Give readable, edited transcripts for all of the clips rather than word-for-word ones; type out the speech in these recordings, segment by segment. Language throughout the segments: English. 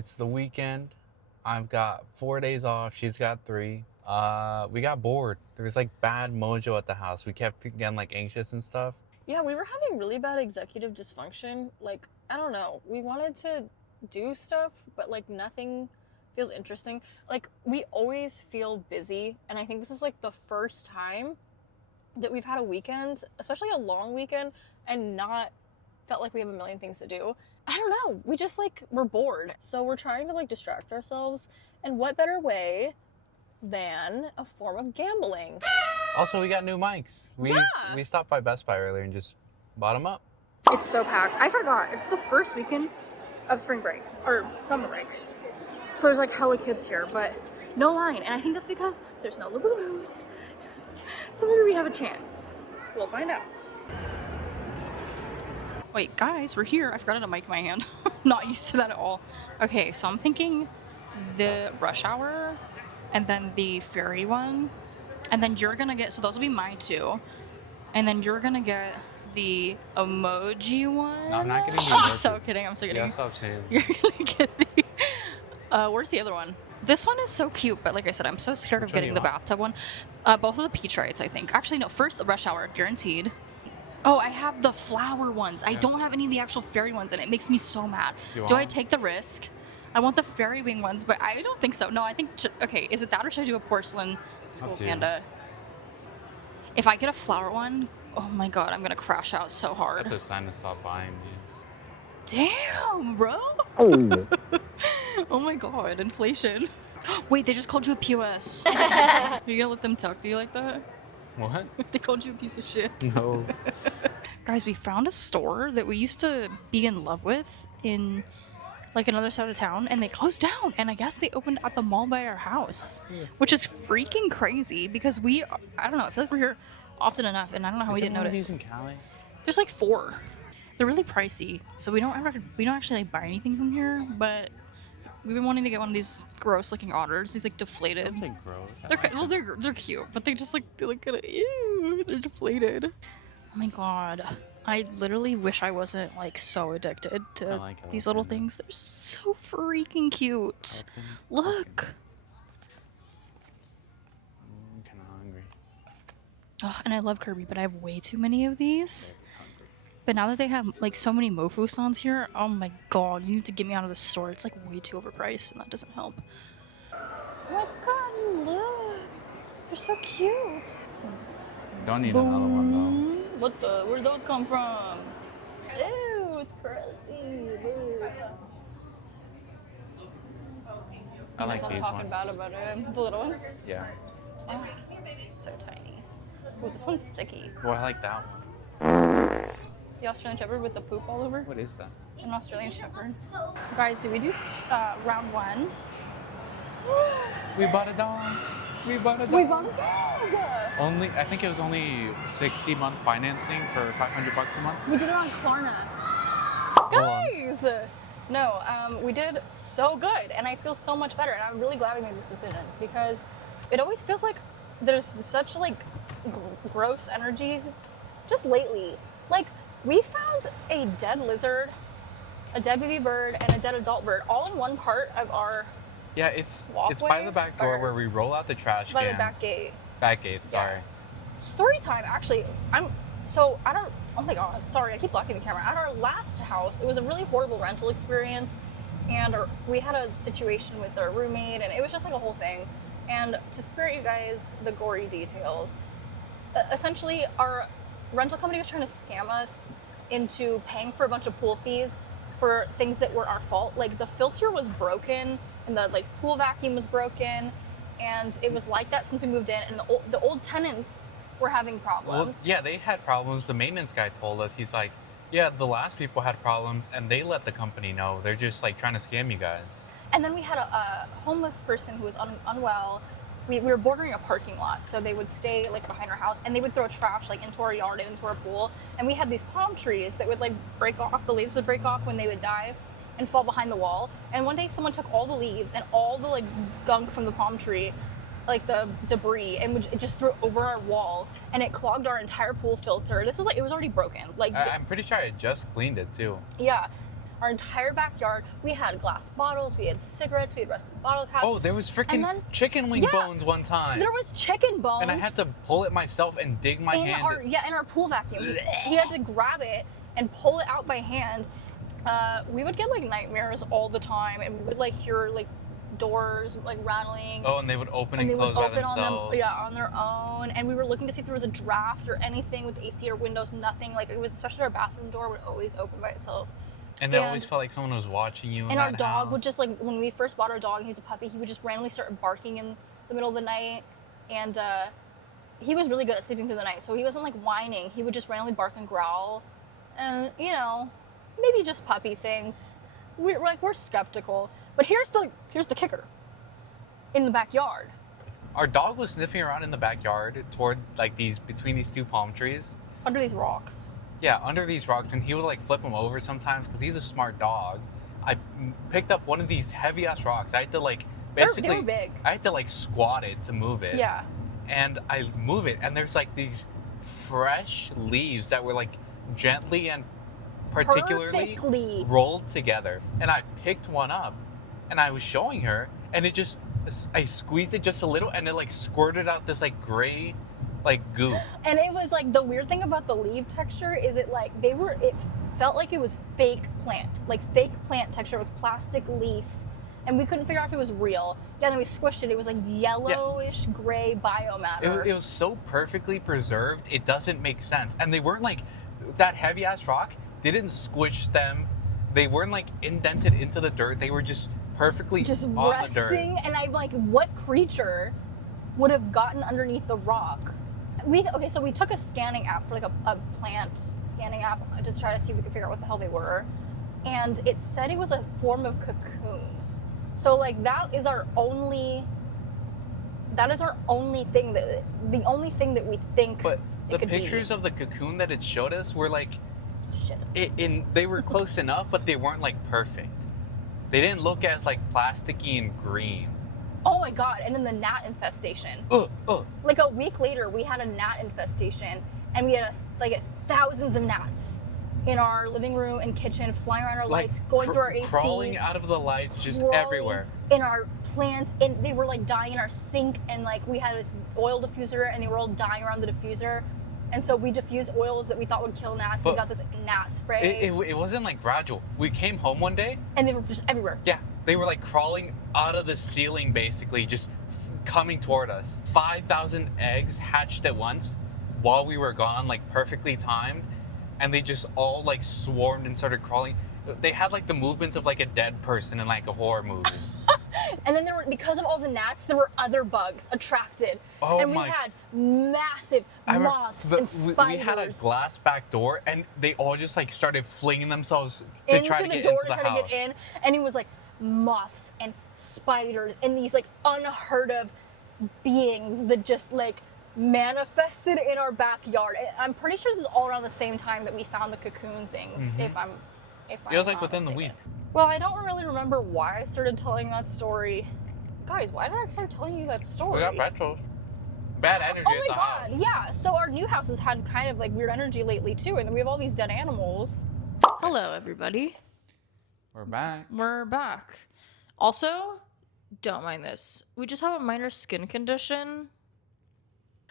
It's the weekend. I've got 4 days off. She's got 3. We got bored. There was like bad mojo at the house. We kept getting like anxious and stuff. Yeah, we were having really bad executive dysfunction. Like, I don't know. We wanted to do stuff, but like nothing feels interesting. Like, we always feel busy, and I think this is like the first time that we've had a weekend, especially a long weekend, and not felt like we have a million things to do. I don't know. We just like, we're bored. So we're trying to like distract ourselves. And what better way than a form of gambling? Also, we got new mics. We stopped by Best Buy earlier and just bought them up. It's so packed. I forgot. It's the first weekend of spring break, or summer break. So there's like hella kids here, but no line. And I think that's because there's no Labubu's. So maybe we have a chance. We'll find out. Wait, guys, we're here. I forgot a mic in my hand. Not used to that at all. Okay, so I'm thinking the rush hour and then the ferry one. And then you're gonna get, so those will be my 2. And then you're gonna get the emoji one. No, I'm not getting the I'm emoji. so kidding. I'm so kidding. Yeah, stop saying. You're gonna get the, where's the other one? This one is so cute, but like I said, I'm so scared of getting the bathtub one. Both of the peach rides, I think. Actually, no, first the rush hour, guaranteed. Oh, I have the flower ones. I don't have any of the actual fairy ones, and it makes me so mad. Do I take the risk? I want the fairy wing ones, but I don't think so. No, I think, okay, is it that, or should I do a porcelain school panda? If I get a flower one, oh my god, I'm gonna crash out so hard. That's a sign to stop buying these. Damn, bro. Oh. Oh my god, inflation. Wait, they just called you a POS. You're gonna let them talk to you like that? What? They called you a piece of shit. No. Guys, we found a store that we used to be in love with in like another side of town, and they closed down, and I guess they opened at the mall by our house, which is freaking crazy because I don't know, I feel like we're here often enough, and I don't know how we didn't notice. In Cali? There's like 4. They're really pricey, so we don't actually like buy anything from here, but we've been wanting to get one of these gross looking otters. These like deflated. Something gross. They're cute, but they just like, they look kind of, ew, they're deflated. Oh my god. I literally wish I wasn't like so addicted to these little things. They're so freaking cute. Look. I'm kind of hungry. Oh, and I love Kirby, but I have way too many of these. But now that they have like so many Mofusans here, oh my god, you need to get me out of the store. It's like way too overpriced, and that doesn't help. Oh my god, look. They're so cute. Don't need another one though. What the? Where'd those come from? Ew, it's crusty. I like I'm these talking ones. about it. The little ones? Yeah. Oh, so tiny. Oh, this one's sicky. Well, I like that one. The Australian Shepherd with the poop all over? What is that? An Australian Shepherd. Guys, did we do round 1? We bought a dog. We bought a dog. We bought a dog! I think it was only 60-month financing for $500 a month. We did it on Klarna. Guys! No, we did so good, and I feel so much better, and I'm really glad we made this decision, because it always feels like there's such like gross energy just lately. Like, we found a dead lizard, a dead baby bird, and a dead adult bird all in one part of our it's walkway, by the back door where we roll out the trash by cans. the back gate. Back gate, sorry. Yeah. Story time, actually. Oh my god, sorry, I keep blocking the camera. At our last house, it was a really horrible rental experience, and we had a situation with our roommate, and it was just like a whole thing. And to spare you guys the gory details, essentially our rental company was trying to scam us into paying for a bunch of pool fees for things that were our fault. Like, the filter was broken, and the like pool vacuum was broken, and it was like that since we moved in, and the old tenants were having problems. Well, yeah, they had problems. The maintenance guy told us, he's like, yeah, the last people had problems, and they let the company know. They're just like trying to scam you guys. And then we had a homeless person who was unwell. We were bordering a parking lot, so they would stay like behind our house, and they would throw trash like into our yard and into our pool. And we had these palm trees that would like break off. The leaves would break off when they would die and fall behind the wall. And one day someone took all the leaves and all the like gunk from the palm tree, like the debris, and it just threw over our wall, and it clogged our entire pool filter. This was like, it was already broken. Like, I'm pretty sure I just cleaned it too. Yeah. our entire backyard. We had glass bottles, we had cigarettes, we had rusted bottle caps. Oh, there was freaking chicken wing bones one time. There was chicken bones. And I had to pull it myself and dig my hand. In our pool vacuum. He had to grab it and pull it out by hand. We would get like nightmares all the time, and we would like hear like doors like rattling. Oh, and they would open and close by themselves. On their own. And we were looking to see if there was a draft or anything with AC or windows. Nothing. Like it was, especially our bathroom door would always open by itself. And it always felt like someone was watching you. And our dog would just like, when we first bought our dog and he was a puppy, he would just randomly start barking in the middle of the night. And he was really good at sleeping through the night, so he wasn't like whining. He would just randomly bark and growl. And you know, maybe just puppy things. We're skeptical. But here's the kicker. In the backyard. Our dog was sniffing around in the backyard toward like between these two palm trees. Under these rocks. Yeah, under these rocks, and he would like flip them over sometimes because he's a smart dog. I picked up one of these heavy ass rocks. I had to like basically. They were big. I had to like squat it to move it. Yeah. And I move it, and there's like these fresh leaves that were like gently and particularly perfectly rolled together. And I picked one up, and I was showing her, and I squeezed it just a little, and it like squirted out this like gray, like goo. And it was like, the weird thing about the leaf texture is it felt like it was fake plant texture with plastic leaf. And we couldn't figure out if it was real. Yeah, and then we squished it. It was like yellowish gray biomatter. It was so perfectly preserved, it doesn't make sense. And they weren't like, that heavy ass rock didn't squish them. They weren't like indented into the dirt. They were just perfectly just on resting. the dirt. And I'm like, what creature would have gotten underneath the rock? So we took a scanning app for like a plant scanning app to try to see if we could figure out what the hell they were. And it said it was a form of cocoon. So like that is our only thing the only thing that we think. But it the could pictures be. of the cocoon that it showed us were like, shit. They were close enough, but they weren't like perfect. They didn't look as like plasticky and green. Oh my god! And then the gnat infestation. Like a week later, we had a gnat infestation, and we had thousands of gnats in our living room and kitchen, flying around our lights, going through our AC, crawling out of the lights, just everywhere. In our plants, and they were like dying in our sink, and like we had this oil diffuser, and they were all dying around the diffuser. And so we diffused oils that we thought would kill gnats. We got this gnat spray. It wasn't like gradual. We came home one day, and they were just everywhere. Yeah, they were like crawling out of the ceiling, basically, just coming toward us. 5,000 eggs hatched at once while we were gone, like perfectly timed. And they just all like swarmed and started crawling. They had like the movements of like a dead person in like a horror movie. And then because of all the gnats, there were other bugs attracted. And we had massive moths and spiders. We had a glass back door, and they all just like started flinging themselves to try to get into the house. Get in, and it was like moths and spiders and these like unheard of beings that just like manifested in our backyard. I'm pretty sure this is all around the same time that we found the cocoon things. Mm-hmm. If I'm it was like within the week. Well, I don't really remember why I started telling that story. Guys, why did I start telling you that story? We got petrol. Bad energy oh at the house. Oh my god, yeah. So our new house has had kind of like weird energy lately too, and then we have all these dead animals. Hello, everybody. We're back. We're back. Also, don't mind this. We just have a minor skin condition.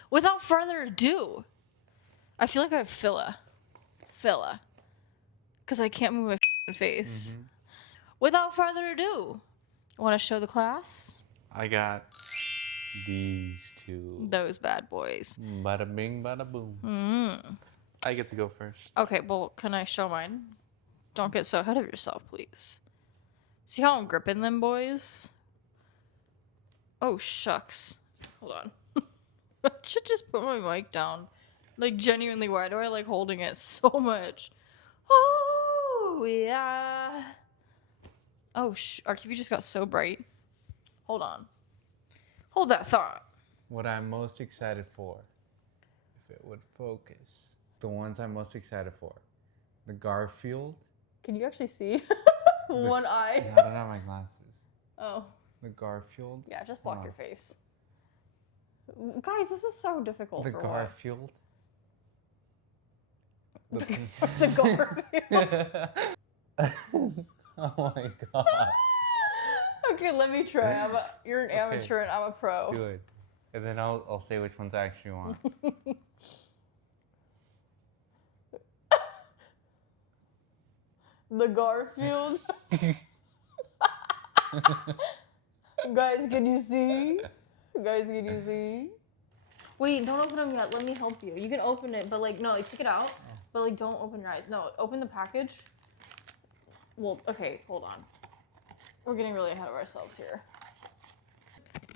Without further ado, I feel like I have filla. Because I can't move my face. Mm-hmm. Without further ado, want to show the class? I got these two. Those bad boys. Bada bing, bada boom. Mm. I get to go first. Okay, well, can I show mine? Don't get so ahead of yourself, please. See how I'm gripping them, boys? Oh, shucks. Hold on. I should just put my mic down. Like, genuinely, why do I like holding it so much? Oh, yeah. Oh, our TV just got so bright. Hold on. Hold that thought. What I'm most excited for, if it would focus, the ones I'm most excited for. The Garfield. Can you actually see? One eye. I don't have my glasses. Oh. The Garfield. Yeah, just block your face. Guys, this is so difficult. The Garfield. The Garfield. Oh my god. Okay, let me try. You're an amateur and I'm a pro. Do it. And then I'll say which ones I actually want. The Garfield. Guys, can you see? Guys, can you see? Wait, don't open them yet. Let me help you. You can open it, but like, no, like, take it out. But like, don't open your eyes. No, open the package. Well, okay, hold on. We're getting really ahead of ourselves here.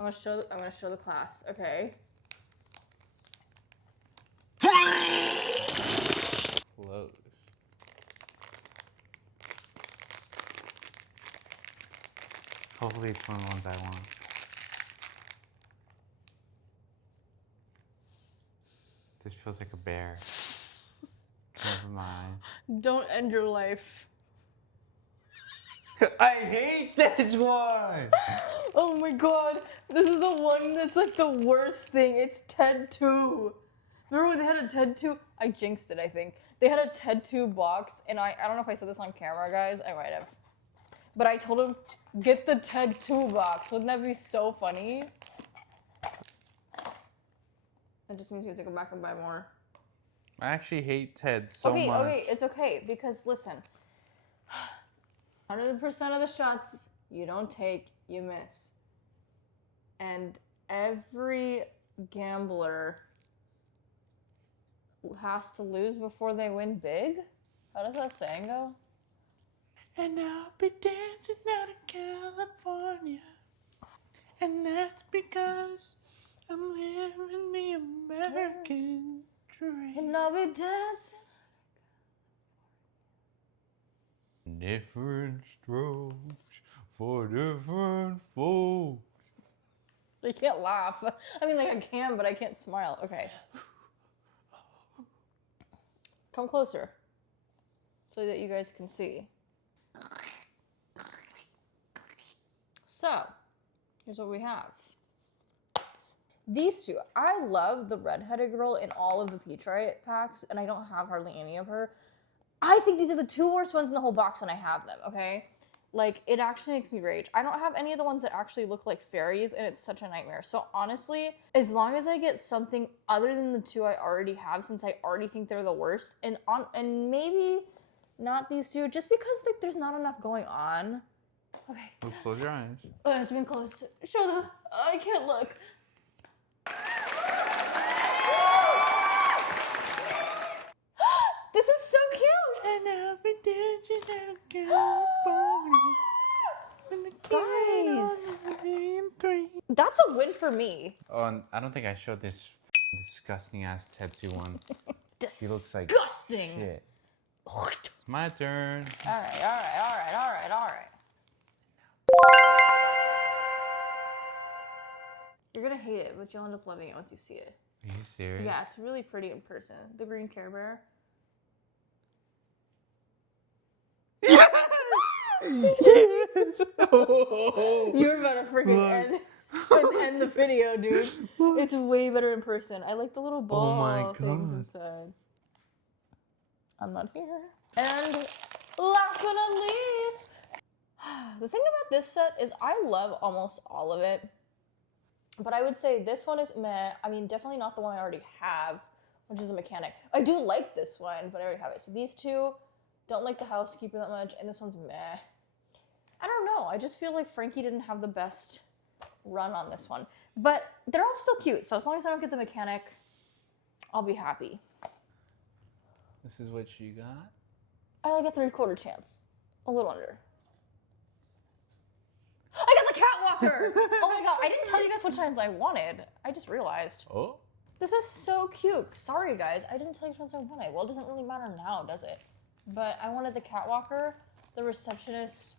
I'm gonna show the class. Okay. Closed. Hopefully it's one of the ones I want. This feels like a bear. Over my eyes. Don't end your life. I hate this one! Oh my god, this is the one that's like the worst thing. It's TED 2. Remember when they had a TED 2? I jinxed it, I think. They had a TED 2 box, and I don't know if I said this on camera, guys. I might have. But I told him, get the TED 2 box. Wouldn't that be so funny? That just means we have to go back and buy more. I actually hate Ted so much. Okay, it's okay, because listen. 100% of the shots you don't take, you miss. And every gambler has to lose before they win big? How does that saying go? And I'll be dancing out in California. And that's because I'm living the American dream. And I'll be dancing. Different strokes for different folks. I can't laugh. I mean, like, I can, but I can't smile. Okay. Come closer so that you guys can see. So, here's what we have. These two. I love the redheaded girl in all of the Peach Riot packs, and I don't have hardly any of her. I think these are the two worst ones in the whole box when I have them, okay? Like, it actually makes me rage. I don't have any of the ones that actually look like fairies, and it's such a nightmare. So honestly, as long as I get something other than the two I already have, since I already think they're the worst, and maybe not these two, just because like there's not enough going on. Okay. Well, close your eyes. Oh, it's been closed. Show them. I can't look. This is so cute. And I'll be dancing out in California. Guys, that's a win for me. Oh, and I don't think I showed this disgusting ass tattoo one. He looks like disgusting. shit. It's my turn. All right. You're gonna hate it, but you'll end up loving it once you see it. Are you serious? Yeah, it's really pretty in person. The green Care Bear. You're about to freaking end the video, dude. It's way better in person. I like the little ball things inside. I'm not here. And last but not least, the thing about this set is I love almost all of it. But I would say this one is meh. I mean, definitely not the one I already have, which is the mechanic. I do like this one, but I already have it. So these two, don't like the housekeeper that much, and this one's meh. I don't know. I just feel like Frankie didn't have the best run on this one. But they're all still cute, so as long as I don't get the mechanic, I'll be happy. This is what you got? I like a 3/4 chance. A little under. I got the Catwalker! Oh my god, I didn't tell you guys which ones I wanted. I just realized. Oh? This is so cute. Sorry guys, I didn't tell you which ones I wanted. Well, it doesn't really matter now, does it? But I wanted the Catwalker, the receptionist,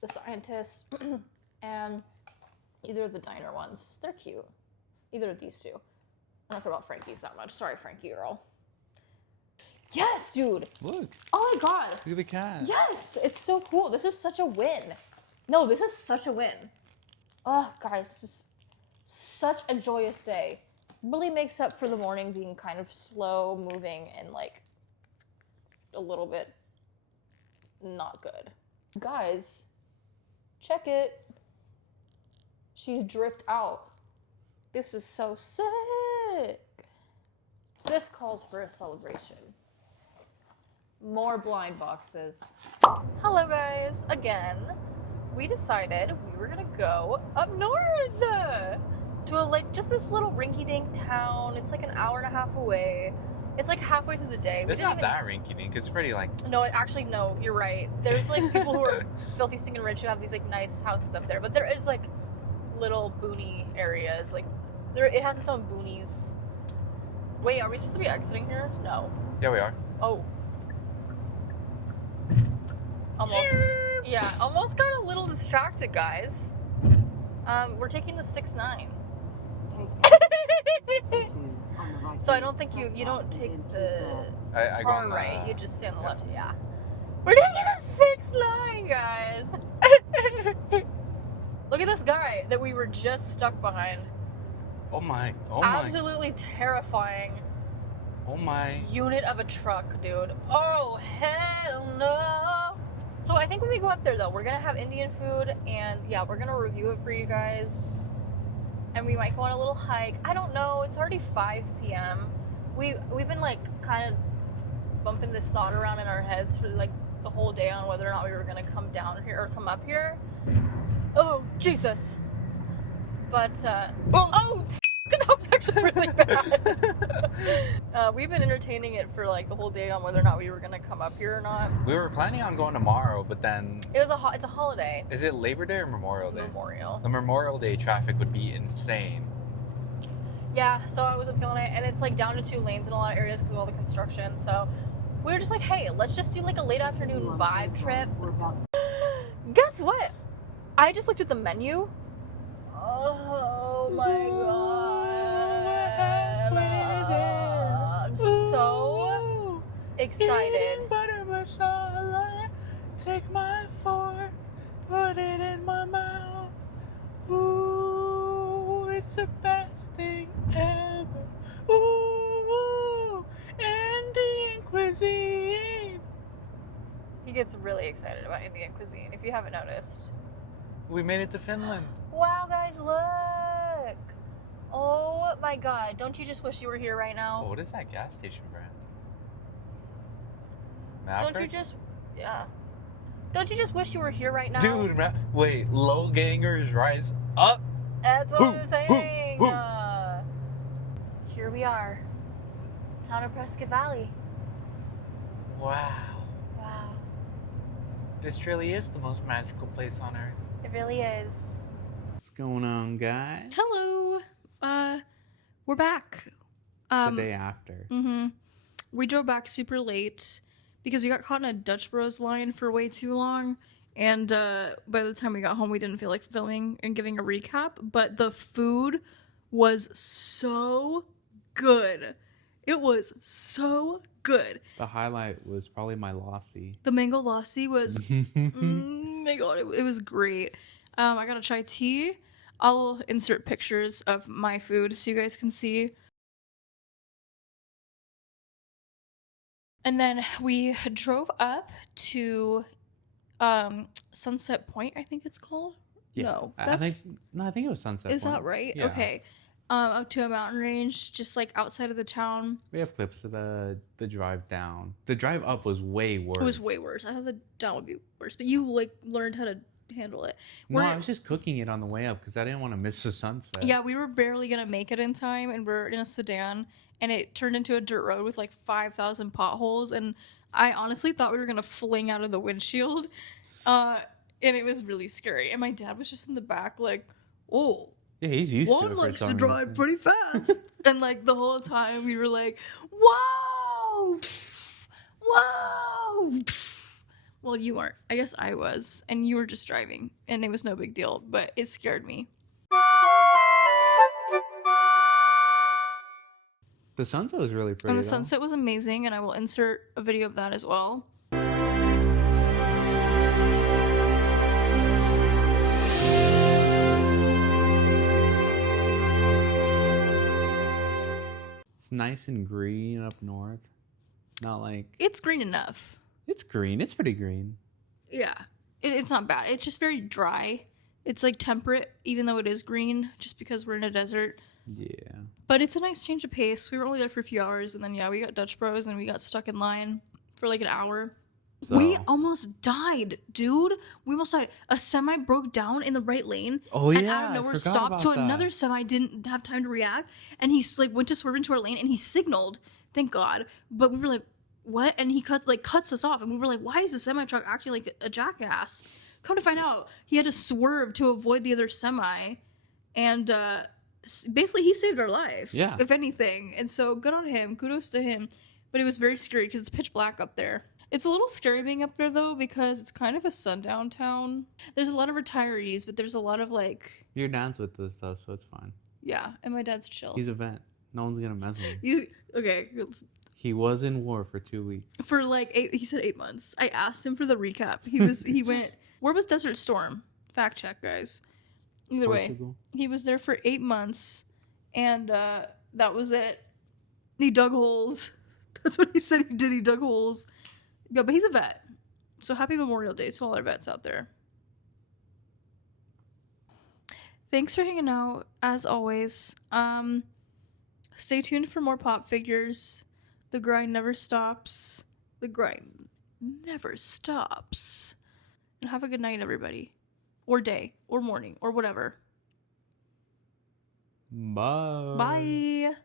the scientist, and either of the diner ones. They're cute. Either of these two. I don't care about Frankie's that much. Sorry, Frankie girl. Yes, dude! Look. Oh my god! Look at the cat. Yes! It's so cool. This is such a win. No, this is such a win. Oh, guys, this is such a joyous day. Really makes up for the morning being kind of slow moving and like a little bit not good. Guys, check it. She's dripped out. This is so sick. This calls for a celebration. More blind boxes. Hello guys, again. We decided we were gonna go up north to just this little rinky-dink town. It's like an hour and a half away. It's like halfway through the day. It's not that rinky-dink. It's pretty like... No, actually, no, you're right. There's like people who are filthy, stinking rich who have these like nice houses up there. But there is like little boony areas. Like it has its own boonies. Wait, are we supposed to be exiting here? No. Yeah, we are. Oh. Almost. Yeah, almost got a little distracted, guys. We're taking the 6-9. So I don't think you don't take the I car go right. You just stay on the left. Yeah. We're taking the 6-9, guys. Look at this guy that we were just stuck behind. Oh my. Oh my. Absolutely terrifying. Oh my. Unit of a truck, dude. Oh, hell no. So I think when we go up there, though, we're going to have Indian food. And, yeah, we're going to review it for you guys. And we might go on a little hike. I don't know. It's already 5 p.m. We've been, like, kind of bumping this thought around in our heads for, like, the whole day on whether or not we were going to come down here or come up here. Oh, Jesus. But, oh, that was actually really bad. We've been entertaining it for like the whole day on whether or not we were gonna come up here or not. We were planning on going tomorrow, but then... It's a holiday. Is it Labor Day or Memorial Day? Memorial. The Memorial Day traffic would be insane. Yeah, so I wasn't feeling it. And it's like down to 2 lanes in a lot of areas because of all the construction. So we were just like, hey, let's just do like a late afternoon vibe trip. Guess what? I just looked at the menu. Oh my god. I'm so excited. Butter masala, take my fork, put it in my mouth. Ooh, it's the best thing ever. Ooh, Indian cuisine. He gets really excited about Indian cuisine, if you haven't noticed. We made it to Finland. Wow, guys, look! Oh my god, don't you just wish you were here right now? Oh, what is that gas station brand? Don't you just... Yeah. Don't you just wish you were here right now? Dude, wait, low gangers rise up. That's what I'm saying. Here we are. Town of Prescott Valley. Wow. Wow. This really is the most magical place on earth. It really is. What's going on, guys? Hello. We're back. It's the day after. Mm-hmm. We drove back super late because we got caught in a Dutch Bros line for way too long. And by the time we got home, we didn't feel like filming and giving a recap. But the food was so good. It was so good. The highlight was probably my lassi. The mango lassi was, my god, it was great. I got a chai tea. I'll insert pictures of my food so you guys can see. And then we drove up to Sunset Point, I think it's called. Yeah, No, I think it was Sunset is Point. that right? Yeah. Okay. Up to a mountain range, just like outside of the town. We have clips of the drive down. The drive up was way worse. It was way worse. I thought the down would be worse, but you like learned how to handle it. No, I was just cooking it on the way up because I didn't want to miss the sunset. Yeah, we were barely gonna make it in time, and we're in a sedan, and it turned into a dirt road with like 5,000 potholes, and I honestly thought we were gonna fling out of the windshield, and it was really scary. And my dad was just in the back, like, "Oh, yeah, he's used to it. Juan for likes to some drive reason. pretty fast," and like the whole time we were like, "Whoa, whoa." Well, you weren't. I guess I was, and you were just driving, and it was no big deal, but it scared me. The sunset was really pretty. And the though. sunset was amazing, and I will insert a video of that as well. It's nice and green up north. Not like... It's green enough. It's green. It's pretty green. Yeah, it's not bad. It's just very dry. It's like temperate, even though it is green, just because we're in a desert. Yeah. But it's a nice change of pace. We were only there for a few hours, and then yeah, we got Dutch Bros, and we got stuck in line for like an hour. So, We almost died, dude. We almost died. A semi broke down in the right lane. oh And yeah, out of nowhere I forgot stopped. about So that. another semi didn't have time to react. And he like went to swerve into our lane and he signaled. Thank God. But we were like, what? And he cuts us off. And we were like, why is the semi truck acting like a jackass? Come to find out, he had to swerve to avoid the other semi. And basically he saved our life. Yeah. If anything. And so good on him. Kudos to him. But it was very scary because it's pitch black up there. It's a little scary being up there, though, because it's kind of a sundown town. There's a lot of retirees, but there's a lot of, like... Your dad's with us, though, so it's fine. Yeah, and my dad's chill. He's a vet. No one's going to mess with him. Okay. He was in war for 2 weeks. For, like, he said 8 months. I asked him for the recap. He went... Where was Desert Storm? Fact check, guys. Either Portugal. way, he was there for 8 months, and that was it. He dug holes. That's what he said he did. He dug holes. Yeah, but he's a vet. So happy Memorial Day to all our vets out there. Thanks for hanging out, as always. Stay tuned for more pop figures. The grind never stops. The grind never stops. And have a good night, everybody. Or day. Or morning. Or whatever. Bye. Bye.